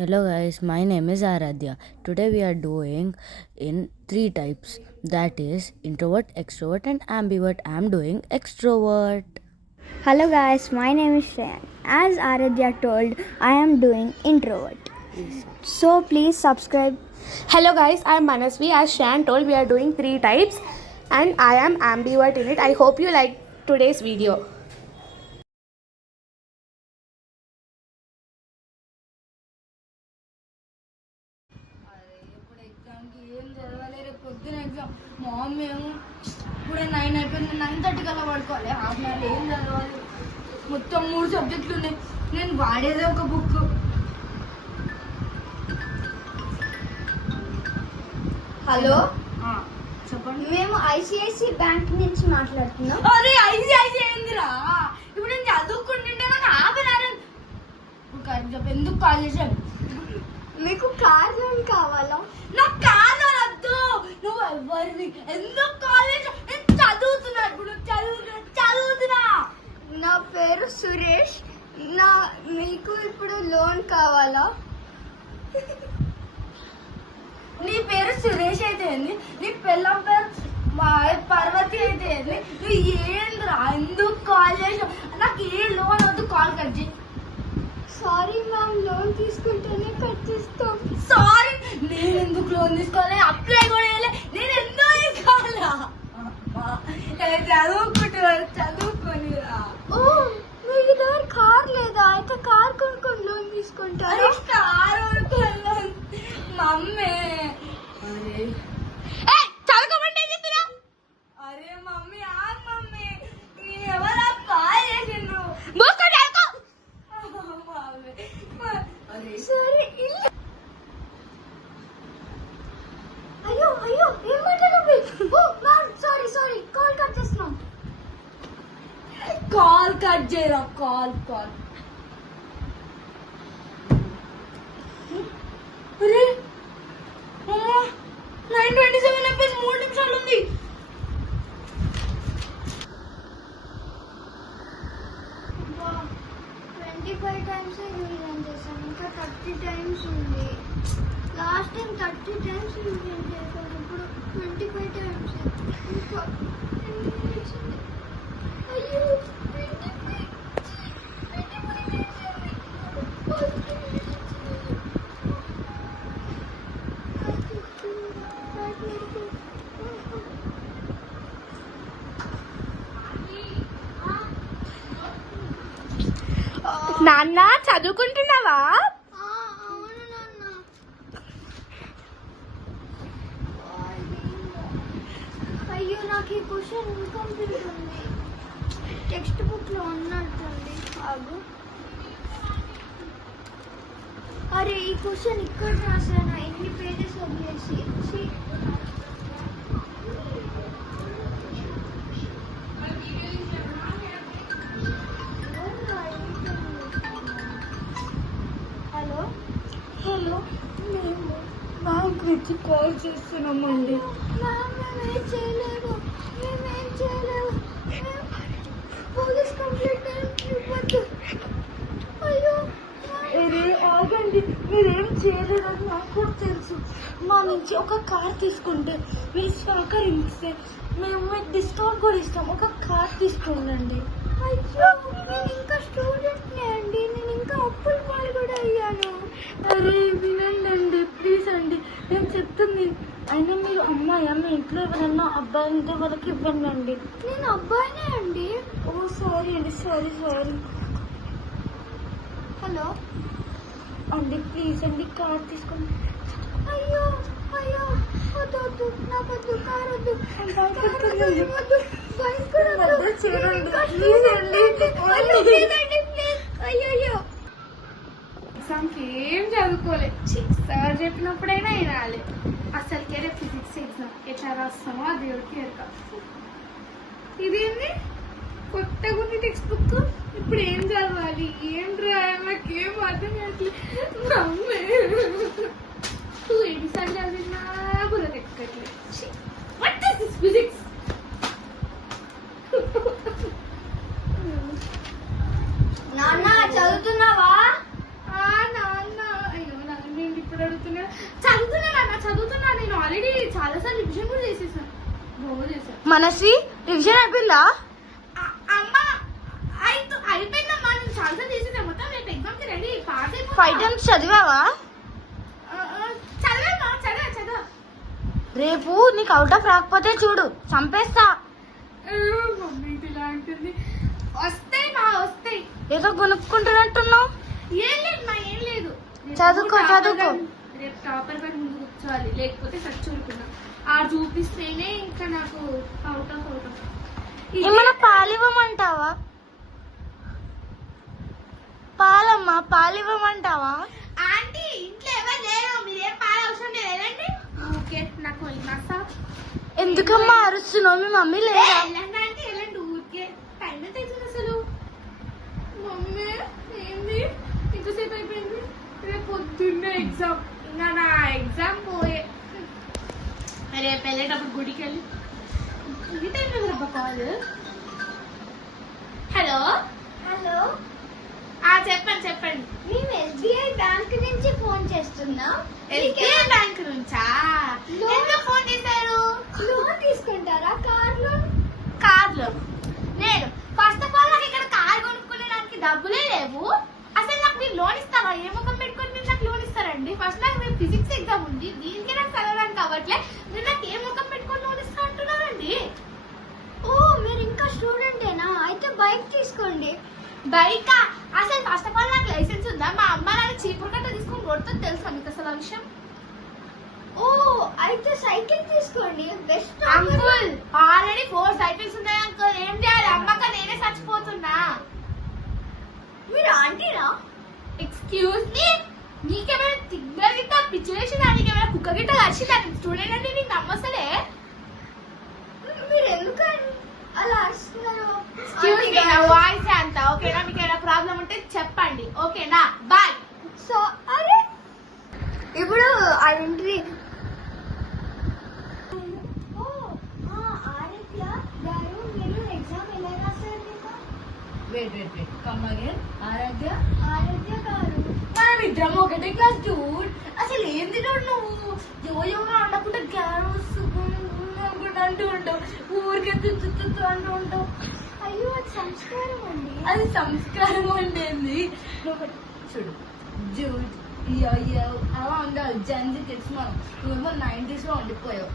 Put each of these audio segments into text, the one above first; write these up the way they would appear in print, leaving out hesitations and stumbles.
Hello guys, my name is Aradhya. Today we are doing in three types, that is introvert, extrovert and ambivert. I am doing extrovert. Hello guys, my name is Shreyan. As Aradhya told, I am doing introvert. So please subscribe. Hello guys, I am Manasvi. As Shan told, we are doing three types and I am ambivert in it. I hope you like today's video. ఇప్పుడు ఎగ్జామ్కి ఏం చదవాలి, రేపు పొద్దున exam. మా mummy ఏమో ఇప్పుడు 9 అయిపోయింది, 9:30 కల్లా పడుకోవాలి. హాఫ్ అన్ అవర్లో ఏం చదవాలి? మొత్తం 3 సబ్జెక్టులు ఉన్నాయి. నేను వాడేదే ఒక బుక్. హలో, చెప్పండి. మేము ఐసిఐసి బ్యాంక్ నుంచి మాట్లాడుతున్నాం. అరే ఐసి ఏందిరా? ఇప్పుడు నేను చదువుకుంటుంటే నాకు హాఫ్ అన్ అవర్ ఎందుకు కాల్ చేశాను? మీకు కార్ లోన్ కావాలా? నాకు కాల్ వద్దు. నువ్వు ఎవరివి? ఎందుకు కాలేజ్? నేను చదువుతున్నా, ఇప్పుడు చదువుతున్నా. నా పేరు సురేష్. మీకు ఇప్పుడు లోన్ కావాలా? నీ పేరు సురేష్ అయితే ఏంది? నీ పిల్లం పేరు పార్వతి అయితే ఏంది? నువ్వు ఏంద్రా? ఎందుకు కాల్ చేసావు? నాకు ఏ లోన్ వద్దు, కాల్ కట్ చేయి. సారీ మ్యామ్, లోన్ తీసుకుంటేనే కట్ చేస్తాం. సారీ, నేను ఎందుకు లోన్ తీసుకోవాలి? అప్లై కూడా చేయలే. నేను ఎందుకు తీసుకోవాలా? చదువుకోనిరా. ఓ, మీ దగ్గర కార్ లేదా? అయితే కార్ కొనుక్కొని లోన్ తీసుకుంటారా? Car mummy. చదువుకోమంటే చెప్తున్నా. అరే మమ్మీ, మమ్మీ నేను ఎవరా కాల్ చేసిండ్రు? సరే, అయ్యో అయ్యో, ఏం మాట్లాడవి? ఓ మ్యామ్, సారీ, కాల్ కట్ చేస్తున్నాం. కాల్ కట్ చేయరా. కాల్ అరే 9:27 అయిపోయి 3 నిమిషాలు ఉంది. వా, 25 టైమ్స్ రివిజన్ చేశాను, ఇంకా 30 టైమ్స్ ఉంది. లాస్ట్ టైం 30 టైమ్స్ రివిజన్ చేశాను, ఇప్పుడు 25 టైమ్స్. ఇంకా 10 minutes ఉంది. అయ్యో, 25. నాన్న, చదువుకుంటున్నావా? అవును నాన్న. అయ్యో, నాకు ఈ క్వశ్చన్ ఇన్కంప్లీట్ ఉంది. టెక్స్ట్ బుక్ లో ఉన్నట్టుంది. ఆగు. అరే, ఈ క్వశ్చన్ ఇక్కడ రాసాను, ఎన్ని పేజెస్ వదిలేసి. హలో, మేము బ్యాంక్ నుంచి కాల్ చేస్తున్నామండి. మేమేం చేయలేదు. పోలీస్ కంప్లైంట్ ఇవ్వద్దు. అయ్యో, అరే ఆగండి, మీరేం చేయలేదని నాకు కూడా తెలుసు. మా నుంచి ఒక కార్ తీసుకుంటే మీరు సహకరిస్తే మేము మీకు డిస్కౌంట్ కూడా ఇస్తాం. ఒక కార్ తీసుకుండండి. అయ్యో, నేను ఇంకా స్టూడెంట్నే అండి. నేను ఇంకా అప్పుల పాలు కూడా అయ్యాను. అరే వినండి ప్లీజ్ అండి, నేను చెప్తుంది. అయినా మీరు అమ్మాయి మీ ఇంట్లో ఎవరన్నా అబ్బాయి ఉంటే వాళ్ళకి ఇవ్వండి అండి. నేను అబ్బాయినే అండి. ఓ సారీ అండి, సారీ. హలో అండి, ప్లీజ్ అండి, కార్ తీసుకోండి. అయ్యో వద్దు, నాకొద్దు, కార్ వద్దు. భయపడుతుందండి. బైక్ కూడా వద్దు. వద్దు, చూడండి. ఇంకా ప్లీజ్ అండి. ప్లీజ్. అయ్యో, ఎగ్జామ్కి ఏం చదువుకోలే. సార్ చెప్పినప్పుడైనా వినాలి. అసలుకే రేపు ఫిజిక్స్ ఎగ్జామ్ ఎట్లా రాస్తామో ఆ దేవుడికి ఎరక. ఇదేంది కొత్తగా ఉంది టెక్స్ట్ బుక్. ఇప్పుడు ఏం చదవాలి, ఏం రాయాలి, నాకేం అర్థం కావట్లేదు. మమ్మీ, నువ్వు ఎన్నిసార్లు చదివినా బుర్ర ఎక్కట్లేదు. What is this physics? నాన్న, చదువుతున్నావా? నాన్న, అయ్యో నా చేశాను. మనసి రివిజన్ అయిపోయిందా? అమ్మ అయిపోయిందమ్మా, నేను చాలా చేసేదా మొత్తం. రేపు ఎగ్జామ్ కి రెడీ, పాస్ అయిపో. 5 times చదివావా? చదవ రేపు నీకు అవుట్ ఆఫ్ రాకపోతే చూడు చంపేస్తా. మమ్మీ ఇలా అంటుంది. వస్తాయి ఏదో కొనుక్కుంటున్నట్టున్నావు. ఏం లేదు మా, ఏం లేదు. చదువుకో. రేపు టాపర్ గారి ముందు కూర్చోవాలి, లేకపోతే ఖర్చు ఊరుకున్నా. ఆ చూపిస్తేనే ఇంకా నాకు అవుట్ ఆఫ్ ఏమన్నా పాలివ్వమంటావా? పాలమ్మా పాలివ్వమంటావా? ఆంటీ ఇంట్లో ఎవరు లేరు, మీరేం పాలు అవసరం లేదు, వెళ్ళండి. ఓకే నాకు వెళ్ళినా ఎందుకమ్మా అరుస్తున్నావు? మీ మమ్మీ లేదా? వెళ్ళండి ఆంటీ, వెళ్ళండి. ఊరికే టైం ఎంత అవుతుంది అసలు? మమ్మీ ఏంది ఇంతసేపు అయిపోయింది? రేపు పొద్దున్నే ఎగ్జామ్. ఇంకా నా ఎగ్జామ్ పోయే. రేపు వెళ్ళేటప్పుడు గుడికి వెళ్ళి ఈ టైంలో రబ్బా కాల్. హలో హలో, చెప్పండి. మేము SBI బ్యాంక్ నుంచి ఫోన్ చేస్తున్నాం. SBI బ్యాంక్ నుంచా? ఎందుకు ఫోన్ చేశారు? లోన్ తీసుకుంటారా? Car loan. కార్ లో నేను ఫస్ట్ ఆఫ్ ఆల్ నాకు ఇక్కడ కార్ కొనుక్కునేదానికి డబ్బులే లేవు. అసలు నాకు మీరు లోన్ ఇస్తారా? ఏ ముఖం పెట్టుకొని మీరు నాకు లోన్ ఇస్తారండి? ఫస్ట్ నాకు రేపు ఫిజిక్స్ ఎగ్జామ్ ఉంది, దీనికి నాకు చదవడానికి అవ్వట్లే. మీరు నాకు ఏ ముఖం పెట్టుకొని లోన్ ఇస్తా అంటున్నారండి? ఓ, మీరు ఇంకా స్టూడెంటేనా? అయితే బైక్ తీసుకోండి. బైకా? అసలు ఫస్ట్ ఆఫ్ ఆల్ నాకు లైసెన్స్ ఉందా? మా అమ్మ నాన్న చీపురు కట్ట తీసుకొని కొడుతుంది, తెలుసా మీకు అసలు ఆ విషయం? ఓ, అయితే సైకిల్ తీసుకోండి. బెస్ట్. అంకుల్ ఆల్రెడీ 4 సైకిల్స్ ఉన్నాయి అంకుల్. ఏం చేయాలి? అమ్మక నేనే చచ్చిపోతున్నా. మీరు ఆంటీనా? ఎక్స్క్యూజ్ మీ, నీకేమైనా తిగ్గర గిట్ట పిచ్చిలేసిందా? నీకేమైనా కుక్క గిట్ట కలిసిందా? స్టూడెంట్ అంటే నీకు నమ్మసలే. మీరు ఎందుకు అలా అరుస్తున్నారు? ఎక్స్క్యూజ్ మీ, నా వాయిస్ అంత ఓకేనా? మీకు ఏమైనా ప్రాబ్లం ఉంటే చెప్పండి, ఓకేనా? బాయ్. సో అరే ఇప్పుడు ఐడెంటిటీ. ఓ, ఆదిత్య గారు, మీరు ఎగ్జామ్ ఎలా రాశారు? Wait come again. ఆరాధ్య గారు, మనం ఇద్దరం ఒకటే క్లాస్ డూడ్. అసలు ఏంది డూడ్ నువ్వు? జోయోగా ఉండకుండా క్యారోస్ అంటూ ఉంటావు, ఊరికే తుత్తు అంటూ ఉంటావు. అయ్యో అది సంస్కారం అండి. అది సంస్కారం ఉండేది. చూడు జూడ్ అలా ఉండాలి. జెన్జీ కిడ్స్ మనం, నువ్వేమో 90s లో ఉండిపోయావు.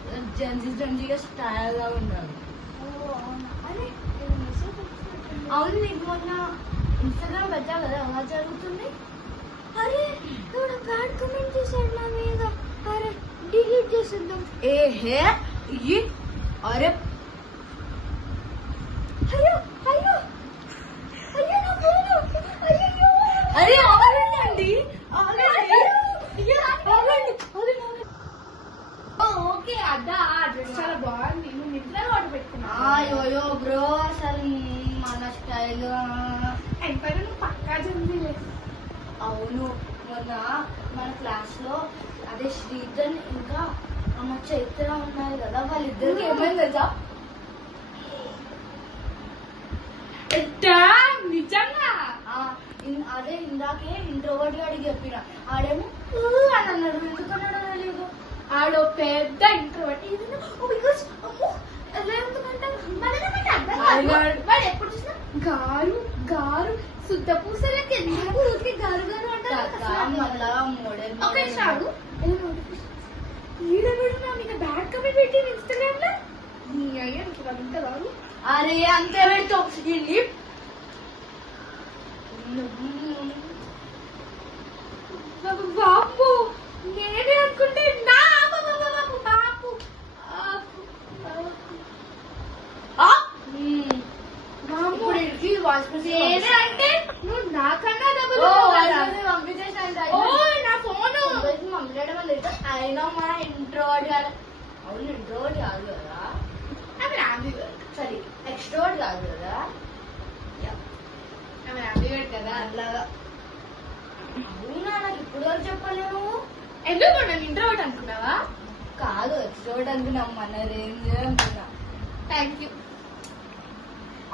జెన్జీగా స్టైల్ గా ఉండాలి. ఓ అవునా? అరే నేను మెసేజ్ వచ్చినట్టుంది. అవును, నీకు మొన్న ఇన్స్టాగ్రామ్ పెట్టా కదా, ఎలా జరుగుతుంది? అరే ఇప్పుడు బ్యాడ్ కమెంట్ చేశాడు నా మీద. అరే డిలీట్ చేసేద్దాం. ఏహే ఇయ్యి. అరే అయ్యో అయ్యో అయ్యో నా ఫోను. అయ్యో అరే ఆగండి, ఓకే అద్దా, ఆ డ్రెస్ చాలా బాగుంది. నువ్వు ఇంట్లో ఆర్డర్ పెట్టుకున్నా? అయ్యో బ్రో, అసలు మన స్టైల్. అయిపోయినా నువ్వు పక్కా చెందిలే. అవును, మొన్న మన క్లాస్ లో అదే శ్రీధన్ ఇంకా మన చైత్ర ఉన్నారు కదా, వాళ్ళిద్దరికి ఏమైంది తెలుసా? నిజంగా? అదే ఇందాకే ఇంట్రోవర్ట్ గాడికి చెప్పిన, ఆడేమో అని అన్నాడు. ఎందుకన్నాడో తెలియదు. ఆడో పెద్ద ఇంట్రోవర్ట్. వాడు ఎప్పుడు చూసినా గారు గారు శుద్ధ పూసలకి ఎందుకు ఊరికే గారు గారు మళ్ళా మోడల్ అంటారు. ఈడబెడున్నా మీకు బ్యాడ్ కపి పెట్టి ఇన్స్టాగ్రామ్ లో నీ అయ్యా నీకు అంత కాదు. అరే అంతే పెడతావు. బాబు నేనే అనుకుంటే నా బాబు ఇప్పుడు ఇడికి వాయిస్ నేనే అంటే నువ్వు నాకన్నా డబ్బులు నా ఫోను. అయినా మన ఇంట్రోవర్ట్ కాదు. అవును, ఇంట్రోవర్ట్ కాదు కదా, ఆమె ambivert. సరే ఎక్స్ట్రోవర్ట్ కాదు కదా. ఆమె ambivert కదా. అలాగా అవునా? నాకు ఇప్పుడు వరకు చెప్పలేను. ఎందుకు నన్ను ఇంట్రోవర్ట్ అనుకున్నావా? కాదు, ఎక్స్ట్రోవర్ట్ అనుకున్నాం, మన రేంజ్ అనుకున్నా. Thank you.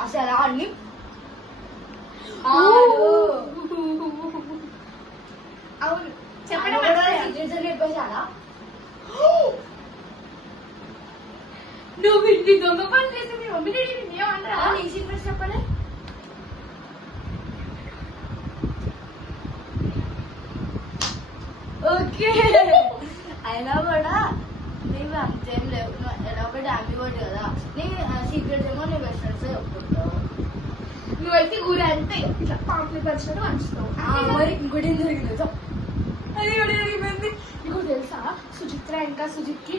అసలు అన్ని అవును చెప్పడం చెప్పేసాడా? నువ్వు ఇంటి దొంగ పని చేసి మీ మమ్మీ డాడీ ఏమంటారా? నీ సీక్రెట్స్ చెప్పలే. ఓకే అయినా కూడా నీవు అంతేం లేవు. ఎలా ఒకటి అంబివర్ట్ కదా. నీ సీక్రెట్స్ ఏమో నీ బెస్ట్ ఫ్రెండ్స్ చెప్పుకుంటావు. నువ్వైతే ఊరంతా ఇట్లా పాంప్లెట్ వచ్చినట్టు పంచుతావు. మరి ఇంకోటి ఏం జరిగింది? అది కూడా జరిగింది. నీకు తెలుసా సుచిత్ర ఇంకా సుజిత్ కి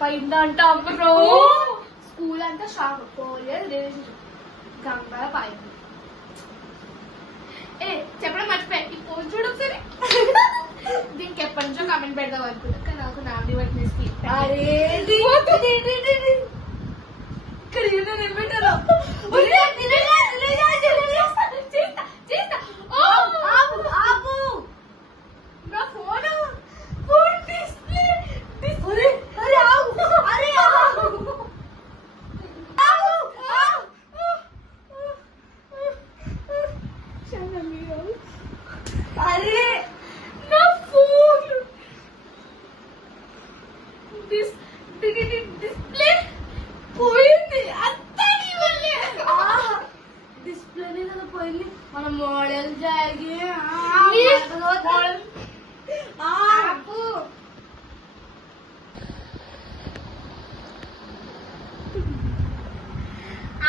పైందా అంట అమ్మరో. స్కూల్ అంతా షాక్. పోలేదు రిలేషన్షిప్ గంగా పాయింది. ఏ చెప్పడం మర్చిపోయా. ఈ పోస్ట్ చూడు ఒకసారి. దీనికి ఎప్పటి నుంచో కామెంట్ పెడదాం అనుకుంటా కానీ నాకు నా డివర్ట్నెస్ కి అరే ఇక్కడ నేను పెట్టాను. నా ఫోన్ డిస్ప్లే అరే నా ఫోన్ డిస్ప్లే పోయింది. అంతా నీ వల్లే. డిస్ప్లేనే కదా పోయింది. మన మోడల్ జాగి మోడల్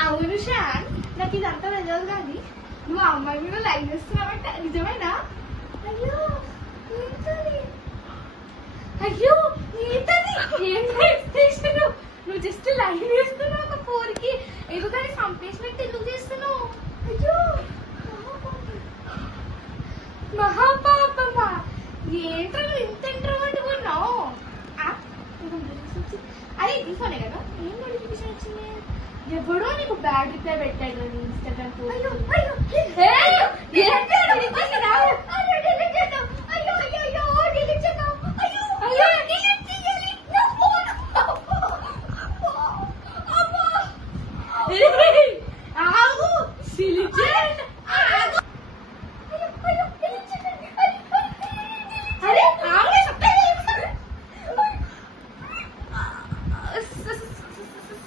అవును షాన్, నాకు ఇదంతా తెలియదు కానీ నువ్వు ఆ అమ్మాయి మీద లైక్ చేస్తున్నావంటే నిజమేనా? అయ్యో ఏంటది? అయ్యో ఏంటది? ఏం చేస్తున్నావు? నువ్వు జస్ట్ లైక్ చేస్తున్నావు ఒక ఫోన్కి. ఏదో దాన్ని సంపేసినట్టు ఎందుకు చేస్తున్నావు? అయ్యో మహాపాపమా. ఏంట్రా నువ్వు ఇంత ఇంట్రోవర్ట్ ఉన్నావు? అరే ఈ ఫోనే కదా. ఏం నోటిఫికేషన్ వచ్చింది? ఎప్పుడో నీకు బ్యాడ్ రిప్లై పెట్టాడు ఇన్స్టాగ్రామ్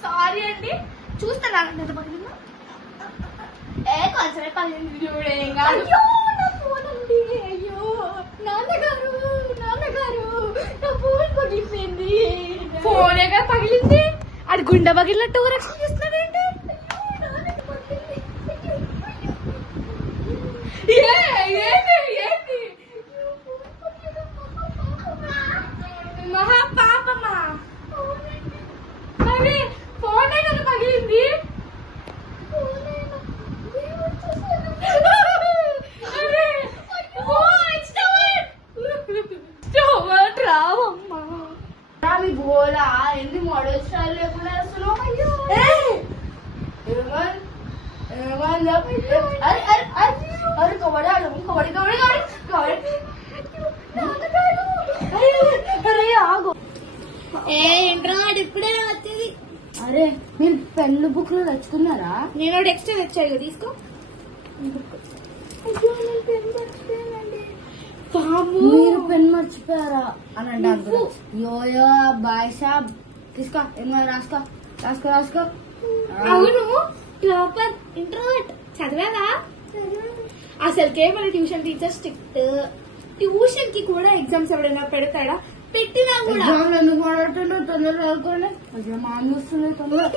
సారీ అండి. చూస్తాను ఎంత పగిలిందా? ఏ కొంచెమే పగిలింది చూడేం కాదు. అయ్యో నా ఫోన్ అండి. అయ్యో నాన్నగారు నాన్నగారు నా ఫోన్ పగిలిపోయింది. ఫోనేగా పగిలింది. అది గుండె పగిలినట్టు రక్షణ చేస్తున్నాడు ఏంటి? మహాపాపమా. అరే ఫోన్ అయినా పగిలింది. రావమ్మా మీ గోలా ఎన్ని మోడల్ స్టైల్ లేకుండా అసలు. అయ్యో అరే కబడ్డీ ఆడు కబడ్డీ కబడ్డీ కబడ్డీ అరే ఆగు. ఏంట్రా ఇప్పుడే వచ్చేది. అరే మీరు పెన్ను బుక్లు తెచ్చుకున్నారా? నేను ఎక్స్ట్రా తెచ్చాడు తీసుకో. మీరు పెన్ మర్చిపోయారా అని అంటే యోయో బాయ్ సాబ్ తీసుకో. ఏమో రాసుకో రాసుకో రాసుకో. అవును టాపర్ ఇంట్రోవర్ట్ చదివావా? అసలుకే మన ట్యూషన్ టీచర్ స్ట్రిక్ట్. ట్యూషన్ కి కూడా ఎగ్జామ్స్ ఎవరైనా పెడతాడా? పెట్టినా కూడా ఎగ్జామ్లు ఎందుకు మాట్లాడుతుంటో తొందరగా చదువుకోండి. అసలు మా అమ్మ వస్తుంది తొందరగా.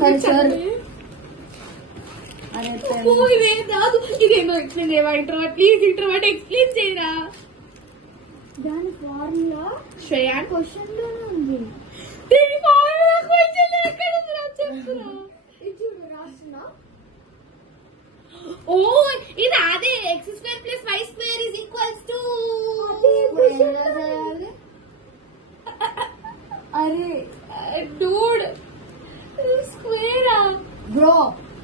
సరే సరే. అరే ఇదేం కాదు. ఇదేమో ఎక్స్ప్లెయిన్ చేయవా? ఇంట్రోవర్ట్ ప్లీజ్ ఇంట్రోవర్ట్ ఎక్స్ప్లెయిన్ చేయరా. దాని ఫార్ములా శ్రేయాన్ క్వశ్చన్ లోనే ఉంది. దీని ఫార్ములా క్వశ్చన్ ఎక్కడ ఉందిరా చెప్పురా. ఇది రాస్తున్నా. ఓ ఇది అదే x² + y² = అరే డూడ్ స్క్వేరా. బ్రో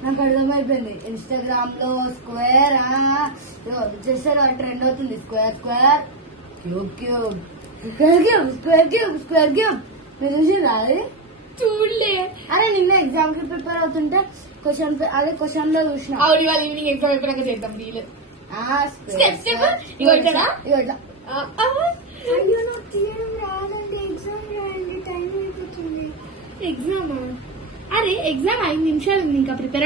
నాకు అర్థమైపోయింది. ఇన్స్టాగ్రామ్ లో స్క్వేర్ చేస్తారు ట్రెండ్ అవుతుంది. Square square cube cube square cube square cube square cube. మీరు చూసిందా అది? చూడలే. అరే నిన్న ఎగ్జామ్ కి ప్రిపేర్ అవుతుంటే అదే క్వశ్చన్ లో చూసిన. అవును ఇవాళ ఈవినింగ్ ఎగ్జామ్ అయిపోయాక చేద్దాం రీల్. స్టెప్ స్టెప్ ఇగో ఇక్కడ అయ్యో నాకు తీయడం రాదండి. ఎగ్జామ్ రాయండి టైం అయిపోతుంది. ఎగ్జామా? అరే ఎగ్జామ్ 5 నిమిషాలు ఉంది, ఇంకా ప్రిపేర్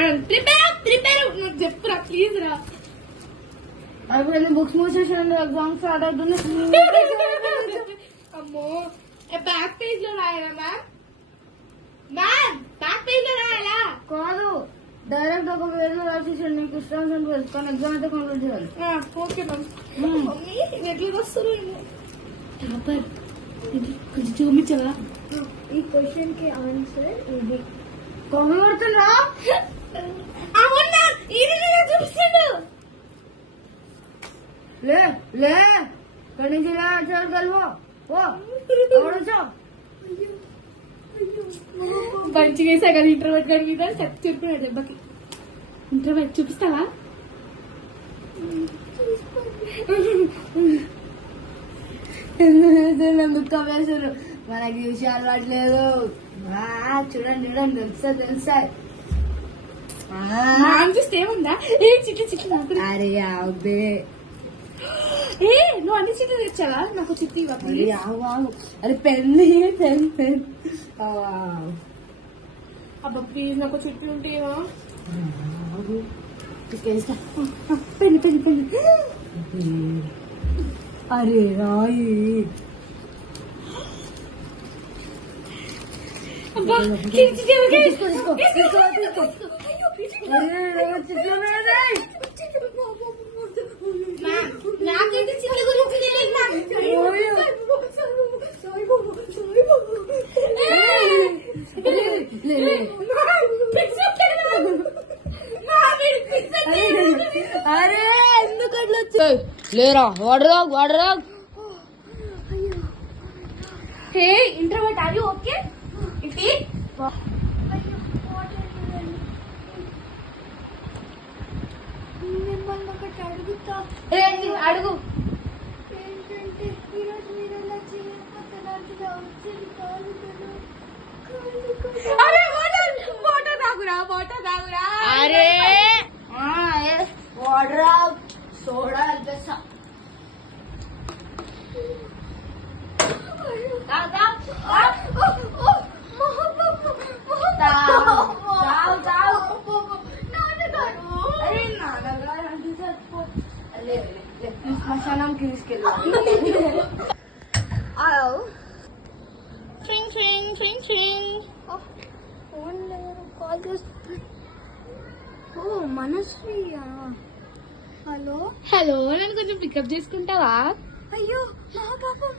నాకు చెప్పురా ప్లీజ్ రా. అప్పుడు బుక్స్ మూసేసాను, ఎగ్జామ్ స్టార్ట్ అవుతుంది. అమ్మో బ్యాక్ పేజ్ లో రాయాలా మ్యామ్? బ్యాక్ పేజ్ లో రాయాలా? కాదు, డైరెక్ట్ ఒక పేరు రాసేసాడు. నీకు ఇష్టం కానీ ఎగ్జామ్ అయితే కంప్లీట్ చేయాలి. Okay ma'am. మమ్మీ ఎట్లా వస్తారు పేపర్ కొంచెం చూపించవా? ఈ క్వశ్చన్ కి ఆన్సర్ ఇది. కాపీ కొడుతున్నా? అవునా, ఇది చూపిస్తాడు. లే లే, ఇక్కడి నుంచి కలువో మంచిగా వేసా కదా ఇంటర్వ్యూ గారి మీద చెప్పినాడు దెబ్బకి. ఇంటర్వ్యూ చూపిస్తావా? ఎందుకు వేసారు? మనకి చూసి అలవాట్లేదు. చూడండి చూడండి, తెలుసా. చూస్తే ఏముందా? చిట్లు అరే అబ్బే, నువ్వు అన్ని చిట్లు తెచ్చావా? నాకు చిట్టి ఇవ్వ ప్లీజ్. అరే పెన్ పెన్. అబ్బా ప్లీజ్ నాకు చిట్లు ఉంటాయేవా? పెన్. అరే రాయి. అబ్బా నాకైతే చిట్ల గురించి తెలియదు మ్యామ్. అరే ఎందుకు అట్లా వచ్చాయి? లేరా వాడరా. Hey introvert, are you okay? It eat. మిమ్మల్ని ఒకటి అడుగుతా. అడుగు. ఏంటంటే ఈరోజు మీరు ఎలా చేయకపోతే నాకు వచ్చింది కాదు కదా. అరే వాటర్ తాగురా. అరే వాడరా, సోడా కలిపేస్తా. శ్మశానంకి తీసుకెళ్ళి ఫోన్ లేదు, కాల్ చేస్తా. ఓ మనశ్రీయా. హలో, నన్ను కొంచెం పికప్ చేసుకుంటావా? అయ్యో మహాపాపం.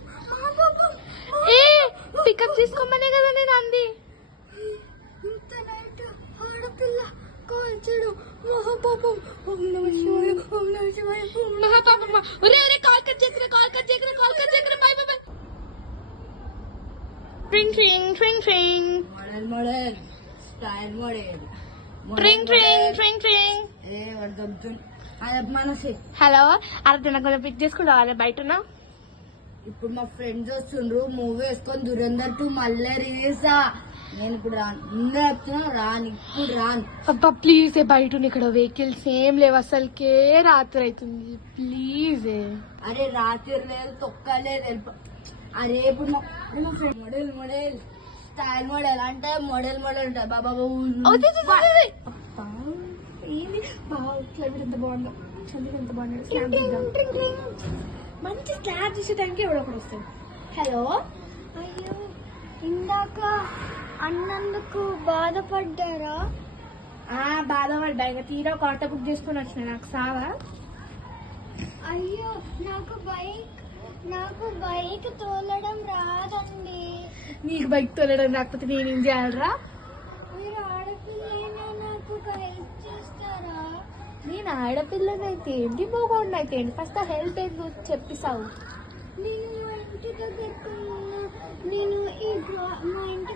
ఏ పికప్ చేసుకోమనే కదా నేను అంది. ఇంత నైట్ ఆడపిల్ల కాల్ చేయడం మహాపాపం. ఓం నమః శివాయ, ఓం నమః శివాయ, ఓం నమః మహాపాపమ్మ. ఒరే కాల్ కట్ చేయకురా. బై. ట్రింగ్. Model style model. మనసి హలో, అరే నాకు కొంచెం పిక్ చేసుకుంటావా? బయట ఉన్నా. ఇప్పుడు మా ఫ్రెండ్స్ వస్తుండ్రు, మూవీ వేసుకొని దురందర్ 2 మళ్ళీ రిలీజా. నేను ఇప్పుడు రాను. అబ్బా ప్లీజ్ బయట ఇక్కడ వెహికల్స్ ఏం లేవు అసలుకే. రాత్రి అవుతుంది ప్లీజ్. అరే రాత్రి లేదు, తొక్కలేదు. అరే ఇప్పుడు మా ఫ్రెండ్ మోడల్ స్టైల్ మోడల్ అంటే మోడల్ ఉంటాయి. బాబా ఏంది క్లైమేట్ ఎంత బాగుందో, చంద్రుడు ఎంత బాగున్నాడు. మంచి స్లాబ్ చేసే టైంకి ఎవడో ఒకడు వస్తాడు. హలో. అయ్యో ఇందాక అన్నందుకు బాధపడ్డారా? బాధపడ్డా. ఇంకా తీరా ఒక ఆటో బుక్ చేసుకుని వచ్చిన. నాకు సావా? అయ్యో నాకు బైక్ తోలడం రాదండి. నీకు బైక్ తోలడం రాకపోతే నేనేం చేయాలరా? మీరు ఆడపిల్లైనా నాకు హెల్ప్ చేస్తారా? నేను ఆడపిల్లనైతే ఏంటి, మగవాడిని అయితే ఏంటి? ఫస్ట్ ఆ హెల్ప్ ఏంటి చెప్పిస్తావు? నేను మా ఇంటి దగ్గరకు నేను మా ఇంటి